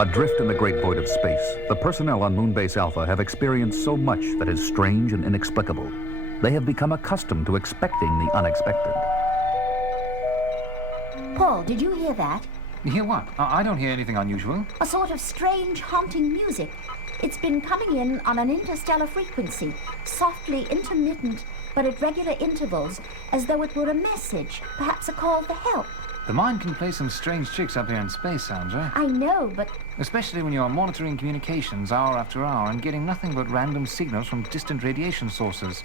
Adrift in the great void of space, the personnel on Moonbase Alpha have experienced so much that is strange and inexplicable. They have become accustomed to expecting the unexpected. Paul, did you hear that? You hear what? I don't hear anything unusual. A sort of strange, haunting music. It's been coming in on an interstellar frequency, softly intermittent, but at regular intervals, as though it were a message, perhaps a call for help. The mind can play some strange tricks up here in space, Sandra. I know, but Especially when you're monitoring communications hour after hour and getting nothing but random signals from distant radiation sources.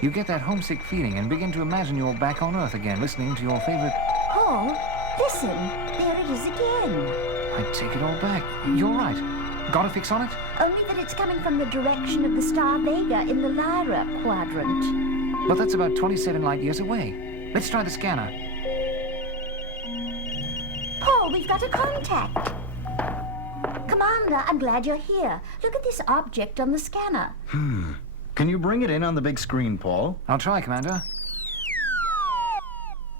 You get that homesick feeling and begin to imagine you're back on Earth again, listening to your favorite... Paul, listen, there it is again. I take it all back. You're right. Got a fix on it? Only that it's coming from the direction of the star Vega in the Lyra quadrant. But that's about 27 light years away. Let's try the scanner. Paul, we've got a contact. Commander, I'm glad you're here. Look at this object on the scanner. Can you bring it in on the big screen, Paul? I'll try, Commander.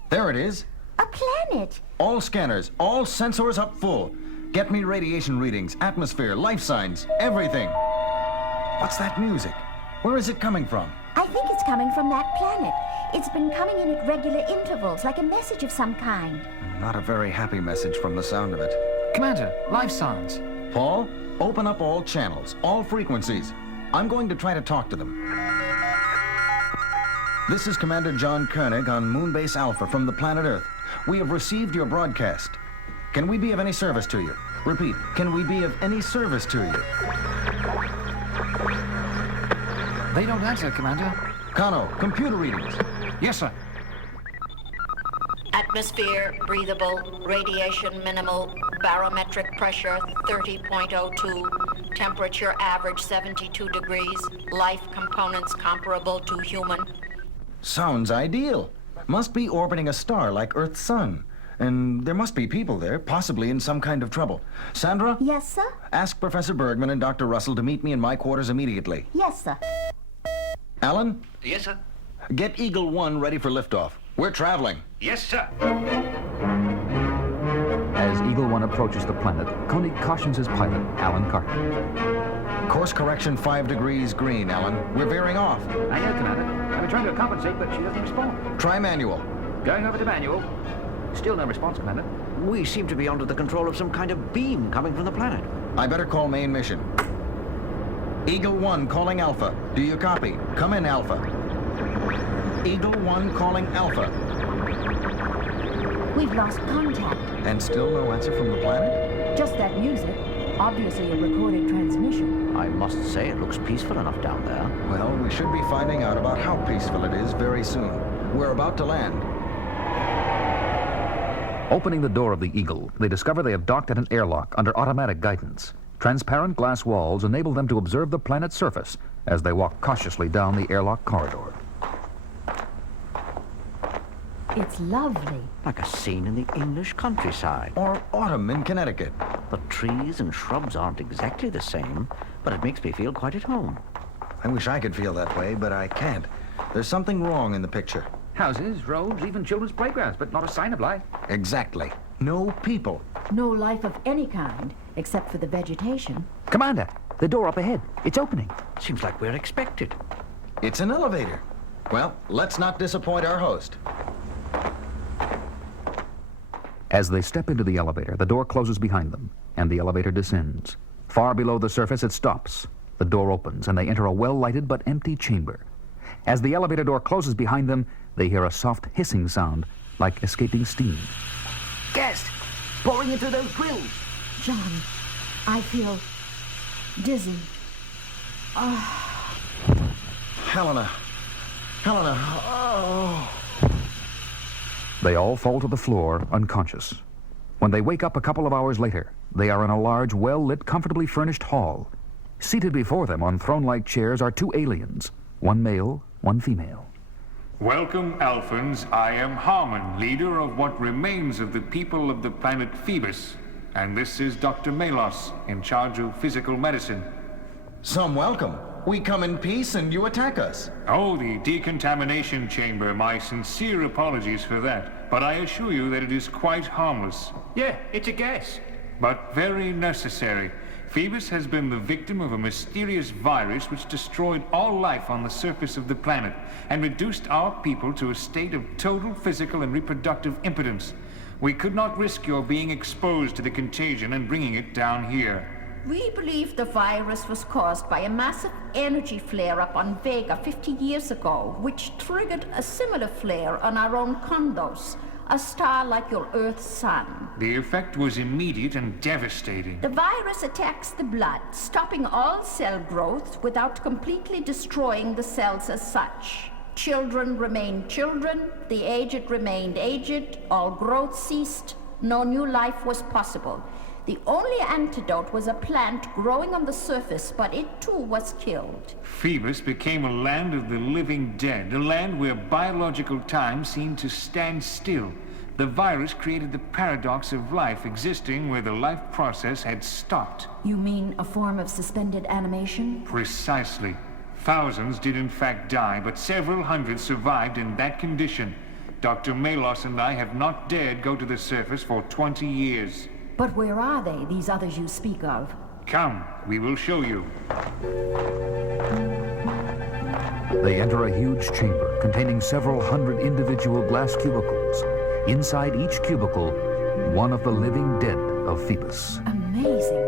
There it is. A planet. All scanners, all sensors up full. Get me radiation readings, atmosphere, life signs, everything. What's that music? Where is it coming from? I think it's coming from that planet. It's been coming in at regular intervals, like a message of some kind. Not a very happy message from the sound of it. Commander, life signs. Paul, open up all channels, all frequencies. I'm going to try to talk to them. This is Commander John Koenig on Moonbase Alpha from the planet Earth. We have received your broadcast. Can we be of any service to you? Repeat, can we be of any service to you? They don't answer, Commander. Kano, computer readings. Yes, sir. Atmosphere breathable, radiation minimal, barometric pressure 30.02, temperature average 72 degrees, life components comparable to human. Sounds ideal. Must be orbiting a star like Earth's sun. And there must be people there, possibly in some kind of trouble. Sandra? Yes, sir? Ask Professor Bergman and Dr. Russell to meet me in my quarters immediately. Yes, sir. Alan? Yes, sir. Get Eagle 1 ready for liftoff. We're traveling. Yes, sir. As Eagle 1 approaches the planet, Koenig cautions his pilot, Alan Carter. Course correction 5 degrees green, Alan. We're veering off. I know, Commander. I've been trying to compensate, but she doesn't respond. Try manual. Going over to manual. Still no response, Commander. We seem to be under the control of some kind of beam coming from the planet. I better call main mission. Eagle 1 calling Alpha. Do you copy? Come in, Alpha. Eagle 1 calling Alpha. We've lost contact. And still no answer from the planet? Just that music. Obviously a recorded transmission. I must say it looks peaceful enough down there. Well, we should be finding out about how peaceful it is very soon. We're about to land. Opening the door of the Eagle, they discover they have docked at an airlock under automatic guidance. Transparent glass walls enable them to observe the planet's surface as they walk cautiously down the airlock corridor. It's lovely. Like a scene in the English countryside. Or autumn in Connecticut. The trees and shrubs aren't exactly the same, but it makes me feel quite at home. I wish I could feel that way, but I can't. There's something wrong in the picture. Houses, roads, even children's playgrounds, but not a sign of life. Exactly. No people. No life of any kind, except for the vegetation. Commander, the door up ahead. It's opening. Seems like we're expected. It's an elevator. Well, let's not disappoint our host. As they step into the elevator, the door closes behind them, and the elevator descends. Far below the surface, it stops. The door opens, and they enter a well-lighted but empty chamber. As the elevator door closes behind them, they hear a soft hissing sound, like escaping steam. Gas! Pouring into those grills! John, I feel dizzy. Helena. Helena. Oh. They all fall to the floor, unconscious. When they wake up a couple of hours later, they are in a large, well-lit, comfortably furnished hall. Seated before them on throne-like chairs are two aliens, one male, one female. Welcome, Alphans. I am Harmon, leader of what remains of the people of the planet Phoebus. And this is Dr. Melos, in charge of physical medicine. Some welcome. We come in peace and you attack us. Oh, the decontamination chamber. My sincere apologies for that. But I assure you that it is quite harmless. Yeah, it's a gas. but very necessary. Phoebus has been the victim of a mysterious virus which destroyed all life on the surface of the planet and reduced our people to a state of total physical and reproductive impotence. We could not risk your being exposed to the contagion and bringing it down here. We believe the virus was caused by a massive energy flare-up on Vega 50 years ago, which triggered a similar flare on our own Kondos, a star like your Earth's sun. The effect was immediate and devastating. The virus attacks the blood, stopping all cell growth without completely destroying the cells as such. Children remained children, the aged remained aged, all growth ceased, no new life was possible. The only antidote was a plant growing on the surface, but it too was killed. Phoebus became a land of the living dead, a land where biological time seemed to stand still. The virus created the paradox of life existing where the life process had stopped. You mean a form of suspended animation? Precisely. Thousands did in fact die, but several hundred survived in that condition. Dr. Melos and I have not dared go to the surface for 20 years. But where are they, these others you speak of? Come, we will show you. They enter a huge chamber containing several hundred individual glass cubicles. Inside each cubicle, one of the living dead of Phoebus. Amazing.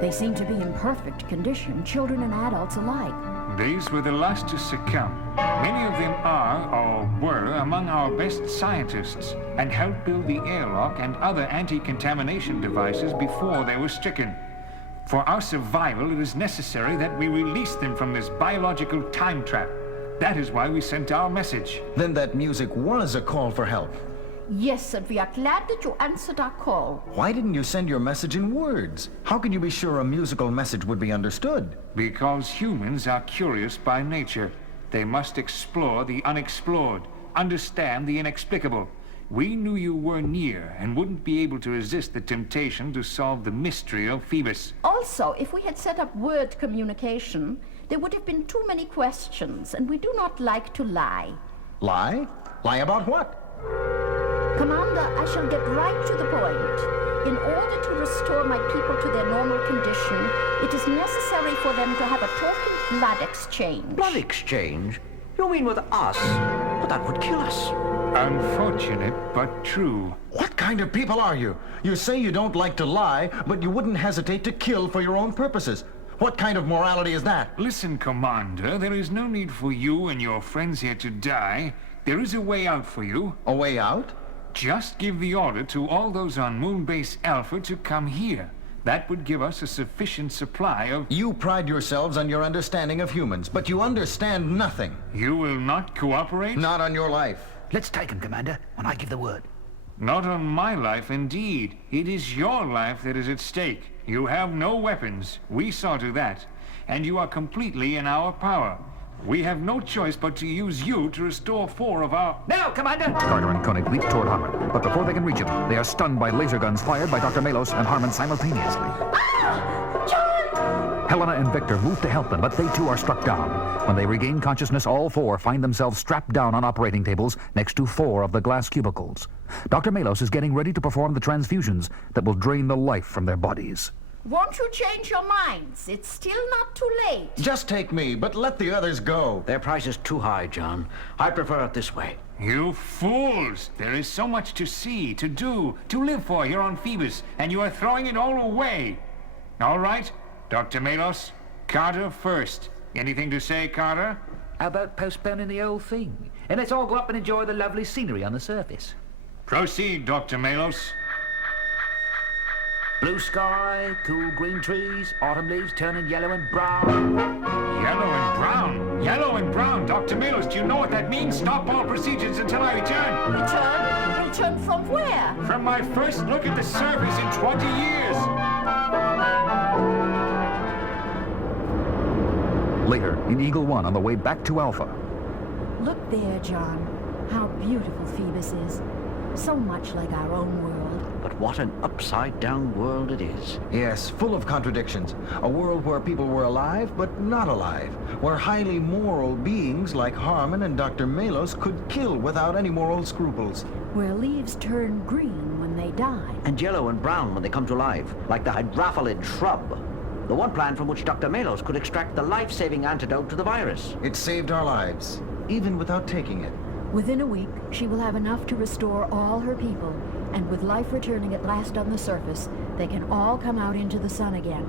They seem to be in perfect condition, children and adults alike. These were the last to succumb. Many of them are, or were, among our best scientists, and helped build the airlock and other anti-contamination devices before they were stricken. For our survival, it is necessary that we release them from this biological time trap. That is why we sent our message. Then that music was a call for help. Yes, and we are glad that you answered our call. Why didn't you send your message in words? How can you be sure a musical message would be understood? Because humans are curious by nature. They must explore the unexplored, understand the inexplicable. We knew you were near and wouldn't be able to resist the temptation to solve the mystery of Phoebus. Also, if we had set up word communication, there would have been too many questions, and we do not like to lie. Lie? Lie about what? Commander, I shall get right to the point. In order to restore my people to their normal condition, it is necessary for them to have a talking blood exchange. Blood exchange? You mean with us? But that would kill us. Unfortunate, but true. What kind of people are you? You say you don't like to lie, but you wouldn't hesitate to kill for your own purposes. What kind of morality is that? Listen, Commander, there is no need for you and your friends here to die. There is a way out for you. A way out? Just give the order to all those on Moonbase Alpha to come here. That would give us a sufficient supply of... You pride yourselves on your understanding of humans, but you understand nothing. You will not cooperate? Not on your life. Let's take him, Commander, when I give the word. Not on my life, indeed. It is your life that is at stake. You have no weapons. We saw to that. And you are completely in our power. We have no choice but to use you to restore 4 of our... Now, Commander! Carter and Koenig leap toward Harmon, but before they can reach him, they are stunned by laser guns fired by Dr. Melos and Harmon simultaneously. Helena and Victor move to help them, but they too are struck down. When they regain consciousness, all 4 find themselves strapped down on operating tables next to 4 of the glass cubicles. Dr. Melos is getting ready to perform the transfusions that will drain the life from their bodies. Won't you change your minds? It's still not too late. Just take me, but let the others go. Their price is too high, John. I prefer it this way. You fools! There is so much to see, to do, to live for here on Phoebus, and you are throwing it all away. All right, Dr. Melos, Carter first. Anything to say, Carter? How about postponing the whole thing? And let's all go up and enjoy the lovely scenery on the surface. Proceed, Dr. Melos. Blue sky, cool green trees, autumn leaves turning yellow and brown. Yellow and brown. Yellow and brown. Dr. Melos, do you know what that means? Stop all procedures until I return. Return? Return from where? From my first look at the surface in 20 years. Later, in Eagle 1 on the way back to Alpha. Look there, John. How beautiful Phoebus is. So much like our own world. But what an upside-down world it is. Yes, full of contradictions. A world where people were alive, but not alive. Where highly moral beings like Harmon and Dr. Melos could kill without any moral scruples. Where leaves turn green when they die. And yellow and brown when they come to life, like the hydrophyllid shrub. The one plant from which Dr. Malos could extract the life-saving antidote to the virus. It saved our lives, even without taking it. Within a week, she will have enough to restore all her people, and with life returning at last on the surface, they can all come out into the sun again.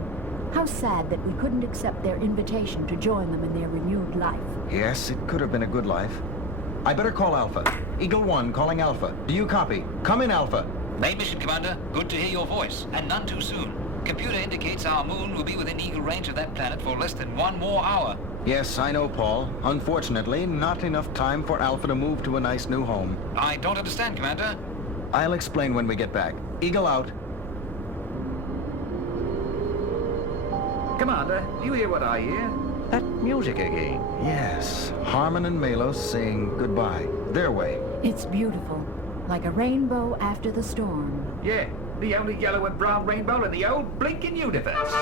How sad that we couldn't accept their invitation to join them in their renewed life. Yes, it could have been a good life. I better call Alpha. Eagle 1 calling Alpha. Do you copy? Come in, Alpha. Main mission, Commander. Good to hear your voice, and none too soon. Computer indicates our moon will be within eagle range of that planet for less than 1 more hour. Yes, I know, Paul. Unfortunately, not enough time for Alpha to move to a nice new home. I don't understand, Commander. I'll explain when we get back. Eagle out. Commander, do you hear what I hear? That music again. Yes, Harmon and Malos saying goodbye. Their way. It's beautiful, like a rainbow after the storm. Yeah, the only yellow and brown rainbow in the old blinking universe.